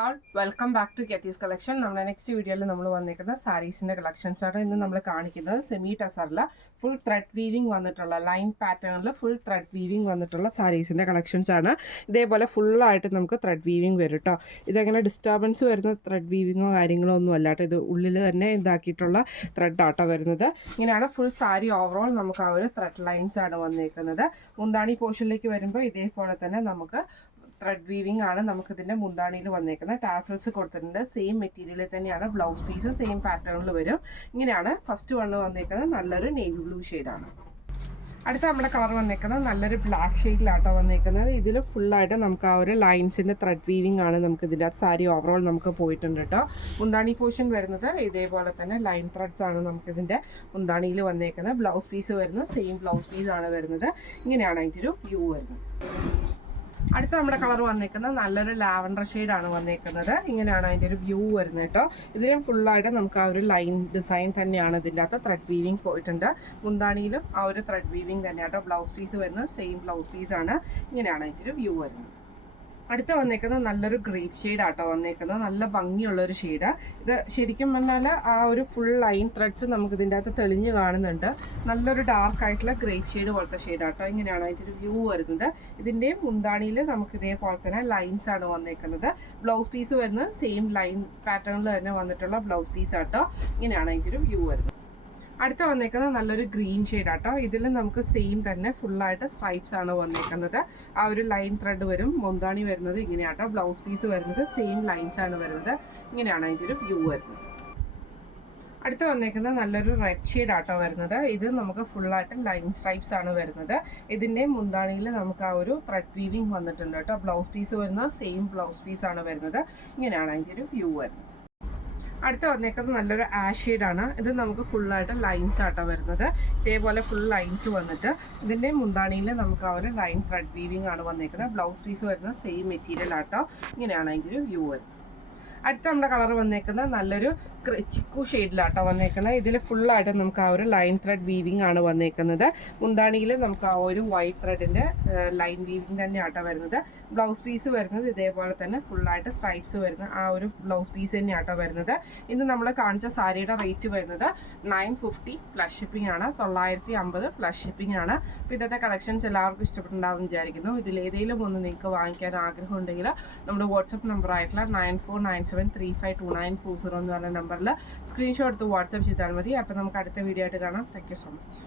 all, welcome back to Kathy's collection. നമ്മുടെ next വീഡിയോയിൽ നമ്മൾ വന്നിരിക്കുന്ന സാരീസിന്റെ കളക്ഷൻസ് ആണ് ഇന്ന് നമ്മൾ കാണിക്കുന്നത്. സെമി ടസറിൽ ഫുൾ ത്രെഡ് വീവിംഗ് വന്നിട്ടുള്ള ലൈൻ പാറ്റേണിൽ ഫുൾ ത്രെഡ് വീവിംഗ് വന്നിട്ടുള്ള സാരീസിന്റെ കളക്ഷൻസ് ആണ്. ഇതേപോലെ ഫുള്ളായിട്ട് നമുക്ക് ത്രെഡ് വീവിംഗ് വരും കേട്ടോ. ഇതെങ്ങനെ ഡിസ്റ്റർബൻസ് വരുന്ന ത്രെഡ് വീവിങ്ങോ കാര്യങ്ങളോ ഒന്നും അല്ല കേട്ടോ. ഇത് ഉള്ളിൽ തന്നെ ഇതാക്കിയിട്ടുള്ള ത്രെഡ് ആട്ടോ വരുന്നത്. ഇങ്ങനെയാണ് ഫുൾ സാരി ഓവറോൾ നമുക്ക് ആ ഒരു ത്രെഡ് ലൈൻസ് ആണ് വന്നിരിക്കുന്നത്. മുന്താണി പോർഷനിലേക്ക് വരുമ്പോൾ ഇതേപോലെ തന്നെ നമുക്ക് ത്രെഡ് വീവിംഗ് ആണ് നമുക്കിതിൻ്റെ മുന്താണിയിൽ വന്നേക്കുന്നത്. ടാസൽസ് കൊടുത്തിട്ടുണ്ട്. സെയിം മെറ്റീരിയലിൽ തന്നെയാണ് ബ്ലൗസ് പീസ് സെയിം പാറ്റേണിൽ വരും. ഇങ്ങനെയാണ് ഫസ്റ്റ് വണ്ണ് വന്നേക്കുന്നത്. നല്ലൊരു നേവി ബ്ലൂ ഷെയ്ഡാണ്. അടുത്ത നമ്മുടെ കളർ വന്നേക്കുന്നത് നല്ലൊരു ബ്ലാക്ക് ഷെയ്ഡിലാട്ടോ വന്നേക്കുന്നത്. ഇതിൽ ഫുള്ളായിട്ട് നമുക്ക് ആ ഒരു ലൈൻസിൻ്റെ ത്രെഡ് വീവിംഗ് ആണ് നമുക്ക് ഇതിൻ്റെ അകത്ത് സാരി ഓവറോൾ നമുക്ക് പോയിട്ടുണ്ട് കേട്ടോ. മുന്താണി പോർഷൻ വരുന്നത് ഇതേപോലെ തന്നെ ലൈൻ ത്രെഡ്സ് ആണ് നമുക്കിതിൻ്റെ മുന്താണിയിൽ വന്നേക്കുന്നത്. ബ്ലൗസ് പീസ് വരുന്നത് സെയിം ബ്ലൗസ് പീസ് ആണ് വരുന്നത്. ഇങ്ങനെയാണ് അതിൻ്റെ ഒരു വ്യൂ വരുന്നത്. അടുത്ത നമ്മുടെ കളർ വന്നേക്കുന്നത് നല്ലൊരു ലാവൻഡർ ഷെയ്ഡാണ് വന്നേക്കുന്നത്. ഇങ്ങനെയാണ് അതിൻ്റെ ഒരു വ്യൂ വരുന്നത് കേട്ടോ. ഇതിലും ഫുള്ളായിട്ട് നമുക്ക് ആ ഒരു ലൈൻ ഡിസൈൻ തന്നെയാണ് ഇതിൻ്റെ അകത്ത് ത്രെഡ് വീവിങ് പോയിട്ടുണ്ട്. മുന്താണിയിലും ആ ഒരു ത്രെഡ് വീവിങ് തന്നെയാട്ടോ. ബ്ലൗസ് പീസ് വരുന്നത് സെയിം ബ്ലൗസ് പീസാണ്. ഇങ്ങനെയാണ് അതിൻ്റെ ഒരു വ്യൂ വരുന്നത്. അടുത്ത വന്നേക്കുന്നത് നല്ലൊരു ഗ്രേപ്പ് ഷെയ്ഡ് ആട്ടോ വന്നേക്കുന്നത്. നല്ല ഭംഗിയുള്ളൊരു ഷെയ്ഡ്. ഇത് ശരിക്കും പറഞ്ഞാൽ ആ ഒരു ഫുൾ ലൈൻ ത്രെഡ്സ് നമുക്ക് ഇതിൻ്റെ അകത്ത് തെളിഞ്ഞ് കാണുന്നുണ്ട്. നല്ലൊരു ഡാർക്ക് ആയിട്ടുള്ള ഗ്രേപ്പ് ഷെയ്ഡ് പോലത്തെ ഷെയ്ഡ് ആട്ടോ. ഇങ്ങനെയാണ് അതിൻ്റെ ഒരു വ്യൂ വരുന്നത്. ഇതിൻ്റെ മുന്താണിയിൽ നമുക്ക് ഇതേപോലെ തന്നെ ലൈൻസ് ആണ് വന്നേക്കുന്നത്. ബ്ലൗസ് പീസ് വരുന്നത് സെയിം ലൈൻ പാറ്റേണിൽ തന്നെ വന്നിട്ടുള്ള ബ്ലൗസ് പീസ് ആട്ടോ. ഇങ്ങനെയാണ് അതിൻ്റെ ഒരു വ്യൂ വരുന്നത്. അടുത്ത വന്നേക്കുന്നത് നല്ലൊരു ഗ്രീൻ ഷെയ്ഡ് ആട്ടോ. ഇതിൽ നമുക്ക് സെയിം തന്നെ ഫുള്ളായിട്ട് സ്ട്രൈപ്സ് ആണ് വന്നേക്കുന്നത്. ആ ഒരു ലൈൻ ത്രെഡ് വരും. മുന്താണി വരുന്നത് ഇങ്ങനെയാട്ടോ. ബ്ലൗസ് പീസ് വരുന്നത് സെയിം ലൈൻസ് ആണ് വരുന്നത്. ഇങ്ങനെയാണ് അതിൻ്റെ ഒരു വ്യൂ വരുന്നത്. അടുത്ത് വന്നേക്കുന്നത് നല്ലൊരു റെഡ് ഷെയ്ഡ് ആട്ടോ വരുന്നത്. ഇത് നമുക്ക് ഫുള്ളായിട്ട് ലൈൻ സ്ട്രൈപ്സ് ആണ് വരുന്നത്. ഇതിൻ്റെ മുന്താണിയിൽ നമുക്ക് ആ ഒരു ത്രെഡ് വീവിങ് വന്നിട്ടുണ്ട് കേട്ടോ. ബ്ലൗസ് പീസ് വരുന്നത് സെയിം ബ്ലൗസ് പീസ് ആണ് വരുന്നത്. ഇങ്ങനെയാണ് അതിൻ്റെ ഒരു വ്യൂ വരുന്നത്. അടുത്ത വന്നേക്കുന്നത് നല്ലൊരു ആഷ് ഷെയ്ഡാണ്. ഇത് നമുക്ക് ഫുള്ളായിട്ട് ലൈൻസ് ആട്ടോ വരുന്നത്. ഇതേപോലെ ഫുൾ ലൈൻസ് വന്നിട്ട് ഇതിൻ്റെ മുന്താണിയിൽ നമുക്ക് ആ ഒരു ലൈൻ ത്രെഡ് വീവിംഗ് ആണ് വന്നേക്കുന്നത്. ബ്ലൗസ് പീസ് വരുന്നത് സെയിം മെറ്റീരിയൽ ആട്ടോ. ഇങ്ങനെയാണ് അതിൻ്റെ ഒരു വ്യൂ വരുന്നത്. അടുത്ത നമ്മുടെ കളർ വന്നേക്കുന്നത് നല്ലൊരു ചിക്കു ഷെയ്ഡിലാട്ടോ വന്നേക്കുന്നത്. ഇതിൽ ഫുള്ളായിട്ട് നമുക്ക് ആ ഒരു ലൈൻ ത്രെഡ് വീവിംഗ് ആണ് വന്നേക്കുന്നത്. മുന്താണിയിൽ നമുക്ക് ആ ഒരു വൈറ്റ് ത്രെഡിൻ്റെ ലൈൻ വീവിംഗ് തന്നെ ആട്ടോ വരുന്നത്. ബ്ലൗസ് പീസ് വരുന്നത് ഇതേപോലെ തന്നെ ഫുള്ളായിട്ട് സ്ട്രൈപ്സ് വരുന്ന ആ ഒരു ബ്ലൗസ് പീസ് തന്നെ ആട്ടോ വരുന്നത്. ഇന്ന് നമ്മൾ കാണിച്ച സാരിയുടെ റേറ്റ് വരുന്നത് 950 പ്ലസ് ഷിപ്പിംഗ് ആണ്. 950 പ്ലസ് ഷിപ്പിംഗ് ആണ്. അപ്പോൾ ഇന്നത്തെ കളക്ഷൻസ് എല്ലാവർക്കും ഇഷ്ടപ്പെട്ടുണ്ടാവും വിചാരിക്കുന്നു. ഇതിലേതെങ്കിലും ഒന്ന് നിങ്ങൾക്ക് വാങ്ങിക്കാൻ ആഗ്രഹം ഉണ്ടെങ്കിൽ നമ്മുടെ വാട്സപ്പ് നമ്പർ ആയിട്ടുള്ള 9497352940 എന്ന് പറഞ്ഞ നമ്പറിൽ സ്ക്രീൻഷോട്ട് എടുത്ത് വാട്സപ്പ് ചെയ്താൽ മതി. അപ്പോൾ നമുക്ക് അടുത്ത വീഡിയോ ആയിട്ട് കാണാം. Thank you so much.